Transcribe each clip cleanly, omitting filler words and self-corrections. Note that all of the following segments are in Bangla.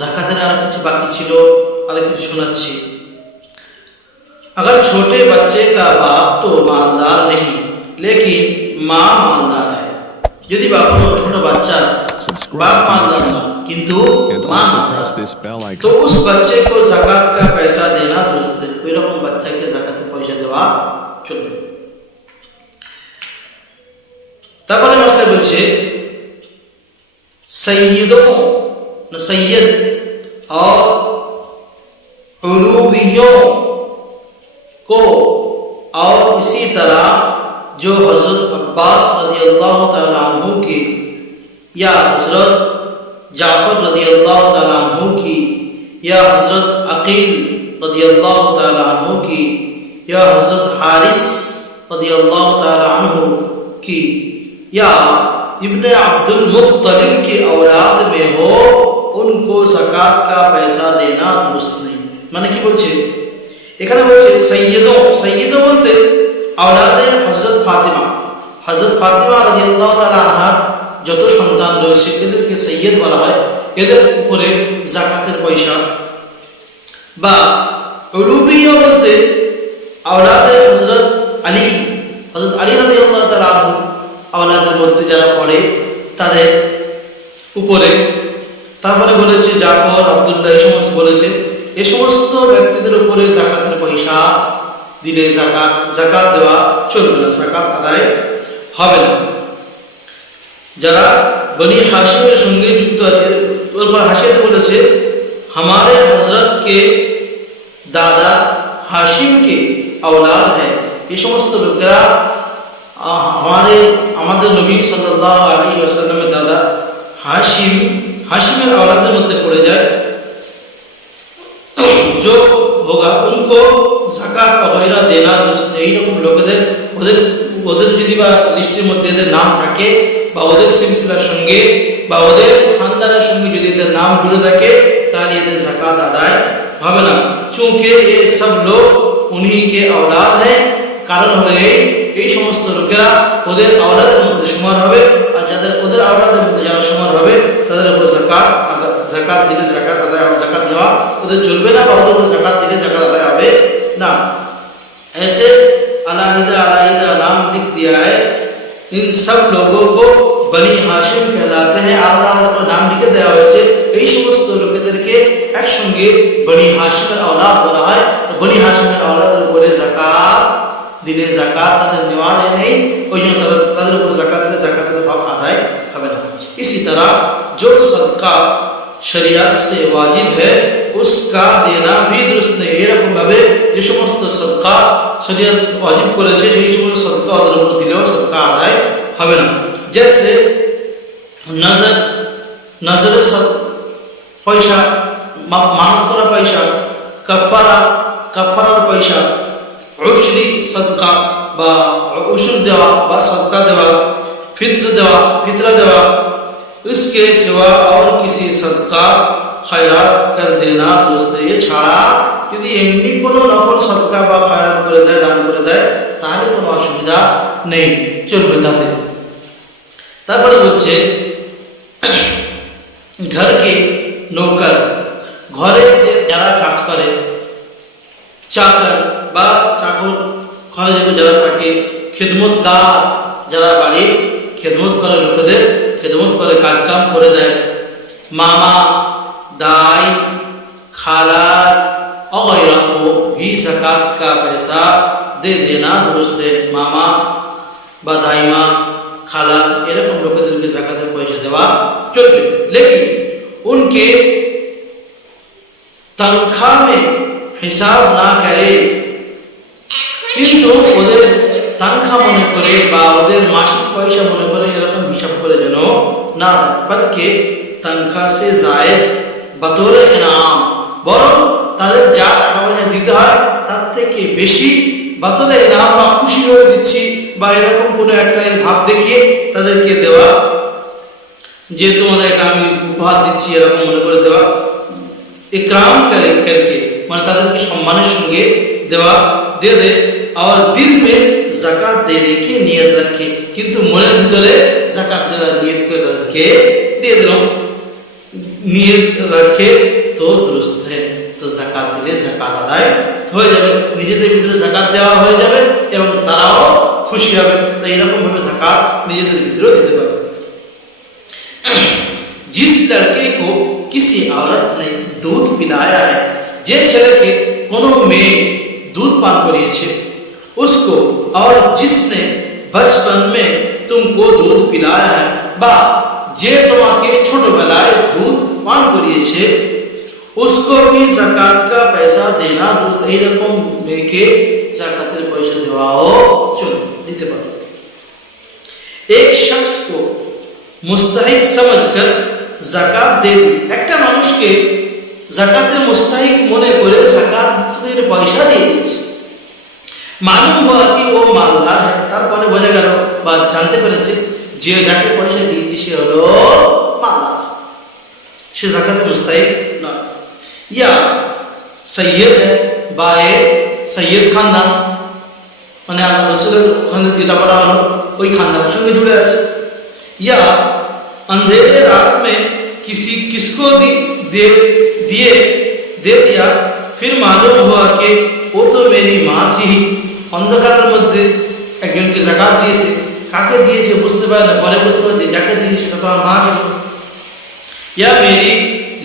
ज़कातेर आरो कुछ बाकी छिलो आरो कुछ शोनाচ্ছি। अगर छोटे बच्चे का बाप तो मालदार नहीं लेकिन माँ मालदार है। यदि बापनो छोटा बच्चा बाप मालदार ना किंतु माँ मालदार तो उस बच्चे को ज़कात का पैसा देना दुरुस्त है। कोई रकम बच्चा के ज़कातेर पैसा देवा चलবে। তারপরে মশলা বলছে सैयदों सैयद और उलूबियों को और इसी तरह जो हज़रत अब्बास रज़ियल्लाहु ताला अन्हु की या हज़रत जाफ़र रज़ियल्लाहु ताला अन्हु की या हज़रत अक़ील रज़ियल्लाहु ताला अन्हु की या हज़रत हारिस रज़ियल्लाहु ताला अन्हु की या इब्ने अब्दुल मुत्तलिब की औलाद में हो उनको ज़कात का पैसा देना दुरुस्त नहीं। माने কি বলছে এখানে বলছে সৈয়দ বলতে औलादे हज़रत फातिमा রাদিয়াল্লাহু তাআলা আনহার যত সন্তান রয়েছে এদেরকে সৈয়দ বলা হয়। এদের উপরে যাকাতের পয়সা বা উলুবিয়া বলতে औलादे हज़रत আলী রাদিয়াল্লাহু তাআলা আনহু औलाদের মধ্যে যারা পড়ে তাদের উপরে। তারপরে বলেছে জাফর আব্দুল্লাহ এই সমস্ত বলেছে এই সমস্ত ব্যক্তিদের উপরে যাকাতের পয়সা দিলে যাকাত দেওয়া চলবে না, যাকাত আদায় হবে না। যারা বনি হাশিমের সঙ্গে যুক্ত আছে ওর হাসিয়াতে বলেছে हमारे हजरत के दादा हाशिम के औलाद है। এই সমস্ত লোকেরা हमारे नबी सल्लल्लाहु अलैहि वसल्लम दादा हाशिमेर औलादेर मध्य पड़े जाए जो होगा उनको ज़कात वगैरह देना। এই রকম লোকদের ওদের যদি বা লিস্টের মধ্যে এদের নাম থাকে বা ওদের সিলসিলার সঙ্গে বা ওদের খানদানের সঙ্গে যদি এদের নাম জুড়ে থাকে তাহলে এদের ज़कात আদায় হবে না। चूंकि ये सब लोग उन्हीं के औलाद हैं কারণ হলো এই সমস্ত লোকেরা ওদের আওলাদের মধ্যে সমান হবে আর যাদের ওদের আওলাদের মধ্যে যারা সমান হবে তাদের উপর যাকাত দিলে যাকাত আদায় হবে, যাকাত দেওয়া ওদের চলবে না বা ওদের উপর যাকাত দিলে যাকাত আদায় হবে না। ऐसे अलग-अलग नाम लिख दिया है। इन सब लोगों को बनी हाशिम कहलाते हैं। আলাদা করে নাম লিখে দেওয়া হয়েছে। এই সমস্ত লোকেদেরকে একসঙ্গে বনি হাশিমের আওলাদ বলা হয়। বনি হাশিমের আওলাদের উপরে যাকাত দিলে যাকাত তাদের নেওয়া নেই, ওই জন্য তাদের উপর যাকাত দিলে যাকাতের হক আদায় হবে না। इसी तरह जो सदका शरीयत से वाजिब है उसका देना भी दुरुस्त नहीं। এরকম ভাবে যে সমস্ত সদকা শরীয়ত ওয়াজিব করেছে সেই সমস্ত সদকা ওদের উপর দিলেও সদকা আদায় হবে না। जैसे नजर পয়সা মানত করা পয়সা, কাফারার পয়সা, उशरी सदका बा उशर देवा बा सदका देवा, फितरा देवा, इसके सिवा और किसी सदका खैरात कर देना दुरुस्त। ये छाड़ा यदि एमनी कोनो नफल सदका बा खैरात करे देय दान करे देय ताहले कोनो असुविधा নেই, চলবে তাতে। তারপরে বলছে घर के नौकर, ঘরে যারা কাজ করে চাকর বা চাকর ঘরে যারা থাকে, খেদমতগার যারা বাড়ির খেদমত করে লোকেদের খেদমত করে কাজ কাম করে দেয়, मामा दाई खाला वगैरह को भी ज़कात का पैसा दे देना दुरुस्त है। मामा বা দাইমা खाला এরকম লোকেদেরকে ज़कातेর পয়সা দেওয়া চলবে, लेकिन उनके तनख्वाह में हिसाब ना करे কিন্তু ওদের तनख्वाह মনে করে বা ওদের মাসিক পয়সা মনে করে এরকম হিসাব করে যেন না দেয়, बल्कि तनख्वाह से जायद बतौर इनाम বরং তাদের যা টাকা পয়সা দিতে হয় তার থেকে বেশি বতৌর ইনাম বা খুশি হয়ে দিচ্ছি বা এরকম কোনো একটা ভাব দেখিয়ে তাদেরকে দেওয়া, যে তোমাদেরকে আমি উপহার দিচ্ছি এরকম মনে করে দেওয়া। इकराम करके মানে তাদেরকে সম্মানের সঙ্গে দেওয়া দিয়ে দে और दिल में ज़कात देने की नियत रखे, কিন্তু মনের ভিতরে যাকাত দেওয়ার নিয়ত করে তাদেরকে দিয়ে দিলাম। নিয়ত রাখে তো দুরুস্ত হয়। তো যাকাত দিলে যাকাত আদায় হয়ে যাবে, নিজেদের ভিতরে যাকাত দেওয়া হয়ে যাবে এবং তারাও খুশি হবে। তো এইরকম ভাবে যাকাত নিজেদের ভিতরেও দিতে পারবে। जिस लड़के को किसी औरत ने दूध पिलाया है, যে ছেলেকে কোনো মেয়ে दूध पान করিয়েছে, उसको और जिसने बचपन में तुमको दूध पिलाया है, বা যে তোমাকে ছোটবেলায় দুধ পান করিয়েছে, उसको भी जाकात का पैसा देना। এইরকম মেয়েকে जाकातेর পয়সা দেওয়াও চলবে, দিতে পারবে। एक शख्स को मुस्तहिक समझकर जाकात दे दी, একটা মানুষকে जाकातेर मुस्तहिक মনে করে जाकातेর পয়সা দিয়ে দিয়েছে। मालूम हुआ कि वो मालदार है, তারপরে বোঝা গেল বা জানতে পেরেছে যে যাকে পয়সা দিয়েছে সে হলো মালদার, সে जाकातेर मुस्तहिक নয়। या सैयद है বা এ সৈয়দ খানদান, মানে আল্লাহ রসুলের ওখানে যেটা বলা হলো ওই খানদানের সঙ্গে जुड़े আছে। या अंधेरे रात में किसको दे दिया, फिर मालूम हुआ कि वो तो मेरी माँ थी। অন্ধকারের মধ্যে একজনকে যাকাত দিয়েছে, কাকে দিয়েছে বুঝতে পারে না, পরে বুঝতে পারে যে যাকে দিয়েছে সেটা তো আমার মা ছিল। या मेरी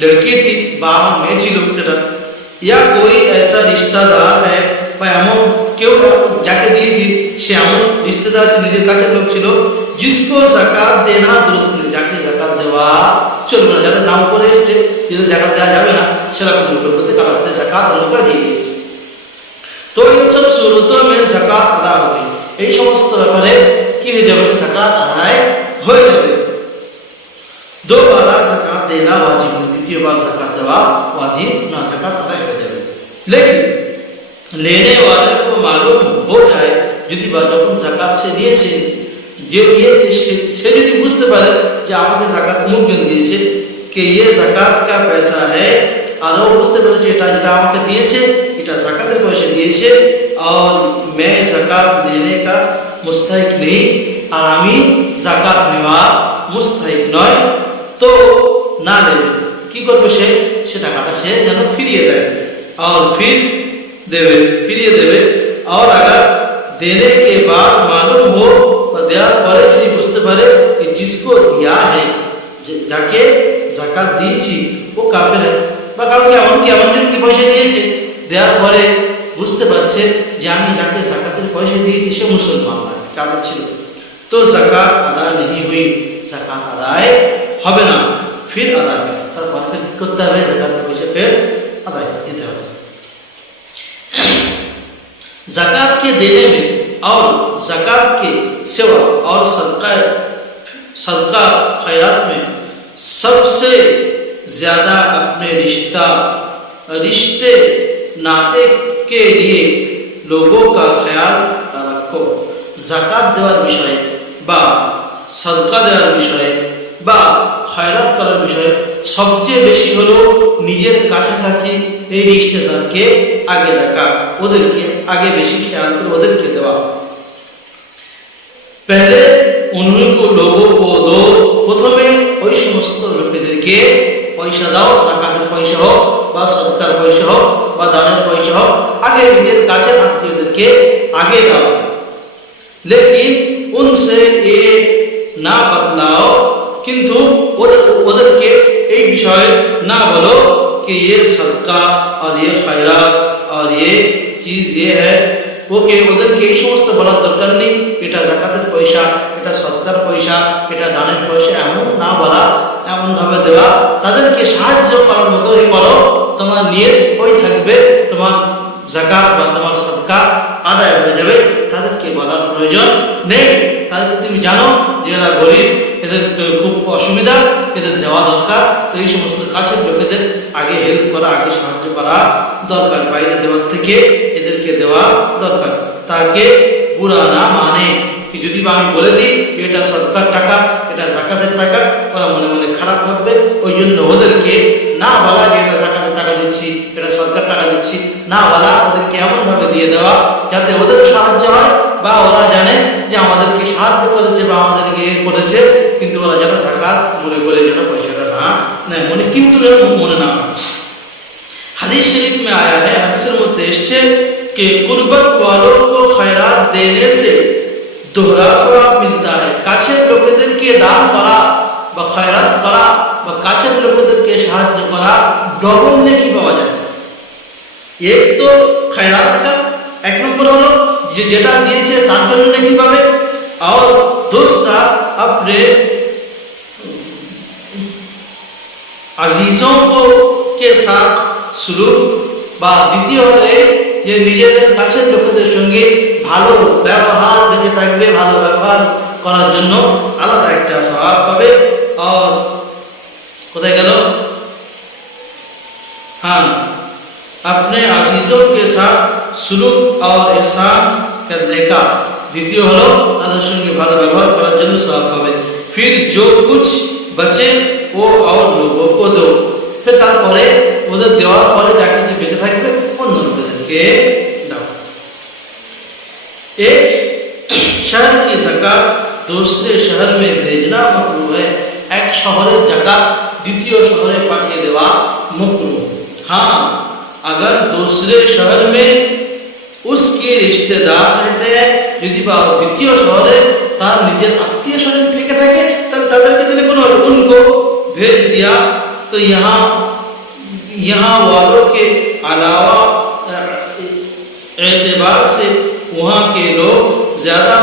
लड़की थी বা আমার মেয়ে ছিল সেটা। या कोई ऐसा रिश्तेदार है বা এমন কেউ যাকে দিয়েছি সে এমন রিশতেদার নিজের কাছের লোক ছিল, जिसको जाकात देना दुरुस्त नहीं, যাকে जाकात দেওয়া চলবে না, যাদের নাম করে এসেছে যাদের जाकात দেওয়া যাবে না সেরকম লোকের প্রতি কারো হাতে जाकात আল্লাহ করে দিয়ে দিয়েছে। তো इन सब सूरतों में जाकात अदा हो गई, এই সমস্ত ব্যাপারে কি হয়ে যাবে, जाकात আদায় হয়ে যাবে। दोबारा जाकात देना वाजिब नहीं, द्वितीय बार जाकात देवा वाजिब ना, जाकात अदा हो जाए। लेकिन लेने वाले को मालूम हो जाए, যদি বা যখন जाकात সে নিয়েছে, যে দিয়েছে সে যদি বুঝতে পারে যে আমাকে जाकात মুখজন দিয়েছে कि ये जाकात का पैसा है, আর ও বুঝতে পারে যে এটা যেটা আমাকে দিয়েছে এটা जाकातेর পয়সা দিয়েছে, और मैं जाकात देने का मुस्तहिक नहीं, আর আমি जाकात নেওয়া মুস্তাহিক নয়, तो ना देवे। কি করবে সে টাকাটা সে যেন ফিরিয়ে দেয়, और फिर ফিরিয়ে দেবে। और अगर देने के बाद मालूम हो, দেওয়ার পরে যদি বুঝতে পারে कि जिसको दिया है, যাকে जाकात দিয়েছি ও কাফের, বা কাউকে এমন জনকে পয়সা দিয়েছে, দেওয়ার পরে বুঝতে পারছে যে আমি যাকে जाकातेর পয়সা দিয়েছি সে মুসলমান নয়, কাফের ছিল, तो जाकात अदा नहीं हुई, जाकात আদায় হবে না। फिर अदा करें, তারপর फिर কি করতে হবে, जाकातेর পয়সা फिर আদায় দিতে হবে। जाकात के देने में और जाकात के सेवा और सदका खैरात में सबसे ज्यादा अपने रिश्ते नाते के लिए लोगों का ख्याल रखो। जाकात देवार বিষয়ে বা সদকা দেওয়ার বিষয়ে বা খয়রাত করার বিষয়ে সবচেয়ে বেশি হলো নিজের কাছাকাছি এই রিশতেদারকে আগে রাখা, ওদেরকে আগে বেশি খেয়াল করে ওদেরকে দেওয়া। पहले उन्हीं को लोगों को दो, প্রথমে ওই সমস্ত লোকেদেরকে পয়সা দাও, যাকাতের পয়সা হোক বা সদকার পয়সা হোক বা দানের পয়সা হোক, আগে নিজের কাছের আত্মীয়দেরকে আগে দাও। लेकिन उनसे ये ना बतलाओ, किंतु ওদেরকে এই বিষয়ে না বলো कि ये सदका और ये खैरात और ये चीज ये है, ওকে ওদেরকে এই সমস্ত বলার দরকার নেই, এটা যাকাতের পয়সা, এটা সদকার পয়সা, এটা দানের পয়সা, এমন না বলা, এমন ভাবে দেওয়া, তাদেরকে সাহায্য করার মতোই করো, তোমার নিয়ত ওই থাকবে, তোমার যাকাত বা তোমার সদকা আদায় হয়ে যাবে, তাদেরকে বলার প্রয়োজন নেই। তাদেরকে তুমি জানো যে এরা গরিব, এদের খুব অসুবিধা, এদের দেওয়া দরকার, তো এই সমস্ত কাছের লোকেদের আগে হেল্প করা, আগে সাহায্য করা দরকার, বাইরে দেওয়ার থেকে এদেরকে দেওয়া দরকার, তাকে বুড়া না মানে। কি যদি বা আমি বলে দিই এটা সদকার টাকা, এটা যাকাতের টাকা, ওরা মনে মনে খারাপ ভাববে, ওই জন্য ওদেরকে না বলা যে এটা যাকাতের টাকা দিচ্ছি, এটা সদকার টাকা দিচ্ছি, না বলা, ওদেরকে এমনভাবে দিয়ে দেওয়া যাতে ওদের সাহায্য হয়, বা ওরা জানে যে আমাদেরকে সাহায্য করেছে বা আমাদেরকে করেছে, কিন্তু ওরা যেন যাকাত মনে করে যেন পয়সাটা না नहीं मने किंतु मने ना हदीस शरीफ में आया है हदीसের মধ্যে এসেছে कि कुर्बत वालों को खैरात देने से दोहरा सवाब मिलता है কাছের লোকেদেরকে দান করা বা খয়রাত করা বা কাছের লোকেদেরকে সাহায্য করা ডবল নেকি পাওয়া যায় एक तो खैरात का एक नंबर হলো যে যেটা দিয়েছে তার জন্য নেকি পাবে और दूसरा अपने अजीजों को के साथ सुलूक বা দ্বিতীয় হলে যে নিজেদের কাছের লোকেদের সঙ্গে ভালো ব্যবহার রেখে থাকবে ভালো ব্যবহার করার জন্য আলাদা একটা সওয়াব পাবে और কোথায় গেল हाँ अपने अजीजों के साथ सुलूक और एहसान करने का द्वितीय হলো তাদের সঙ্গে ভালো ব্যবহার করার জন্য সওয়াব পাবে फिर जो कुछ बचे वो और लोगों को दो फिर তারপরে ওদের দেওয়ার পরে যা কিছু বেঁচে থাকবে অন্য লোকেদেরকে দাও एक शहर की ज़कात दूसरे शहर में भेजना मकरूह है एक शहरेर ज़कात द्वितीय शहरे पाठिয়ে देवा मकरूह हाँ अगर दूसरे शहर में उसके रिश्तेदार रहते हैं यदि द्वितीय शहरे तार निजेर आत्मीय स्वजन থেকে থাকে तब তাদেরকে দিলে কোনো उनको भेज दिया तो यहाँ वालों के अलावा एतबार से वहाँ के लोग ज़्यादा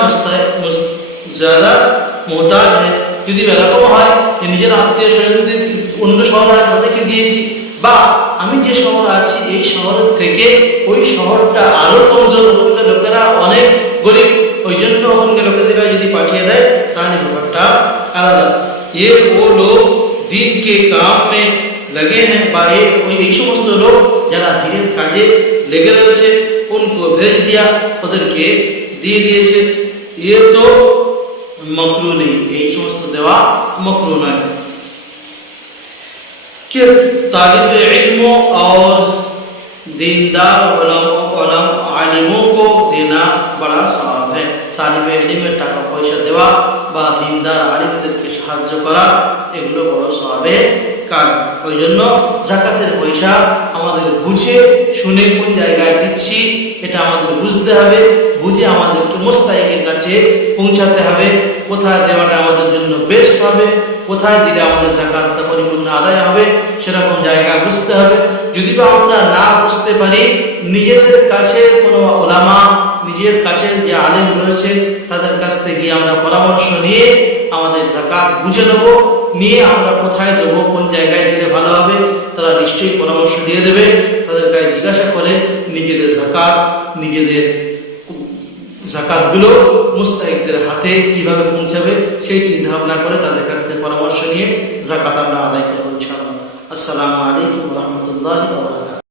मोहताज है यदि এরকম হয় যে নিজের আত্মীয় স্বজনদের অন্য শহরে তাদেরকে দিয়েছি বা আমি যে শহরে আছি এই শহরের থেকে ওই শহরটা আরো কমজোর ওখানকার লোকেরা অনেক গরিব ওই জন্য ওখানকার লোকেদের যদি পাঠিয়ে দেয় তাহলে ব্যাপারটা আলাদা ये वो लोग दिन के काम में लगे हैं বা এই সমস্ত লোক যারা দিনের কাজে লেগে রয়েছে उनको भेज दिया ওদেরকে দিয়ে দিয়েছে ये तो मकरूह नहीं এই সমস্ত দেওয়া मकरूह নয় कि तालिब इल्म और दीनदार आलिमों को देना बड़ा सवाब है तालिब इल्मेर टाका पयसा देवा বা দীনদার আলিমদেরকে সাহায্য করা এগুলো বড় সওয়াবের কাজ ওই জন্য যাকাতের পয়সা আমাদের বুঝে শুনে কোন জায়গায় দিচ্ছি এটা আমাদের বুঝতে হবে বুঝে আমাদেরকে মুস্তাহিকের কাছে পৌঁছাতে হবে কোথায় দেওয়াটা আমাদের জন্য বেস্ট হবে কোথায় দিলে আমাদের যাকাতটা পরিপূর্ণ আদায় হবে সেরকম জায়গা বুঝতে হবে যদি বা আমরা না বুঝতে পারি নিজেদের কাছে কোনো উলামা নিজের কাছে যে আলেম রয়েছে তাদের কাছ থেকে গিয়ে আমরা পরামর্শ নিয়ে আমাদের যাকাত বুঝে নেব নিয়ে আমরা কোথায় দেব কোন জায়গায় দিলে ভালো হবে তারা নিশ্চয়ই পরামর্শ দিয়ে দেবে তাদের কাছে জিজ্ঞাসা করে নিজেদের যাকাতগুলো মুস্তাহিকদের হাতে কিভাবে পৌঁছাবে সেই চিন্তা ভাবনা করে তাদের কাছ থেকে পরামর্শ নিয়ে যাকাত আমরা আদায় করব ইনশাআল্লাহ। আসসালামু আলাইকুম ওয়া রাহমাতুল্লাহি ওয়া বারাকাতুহু।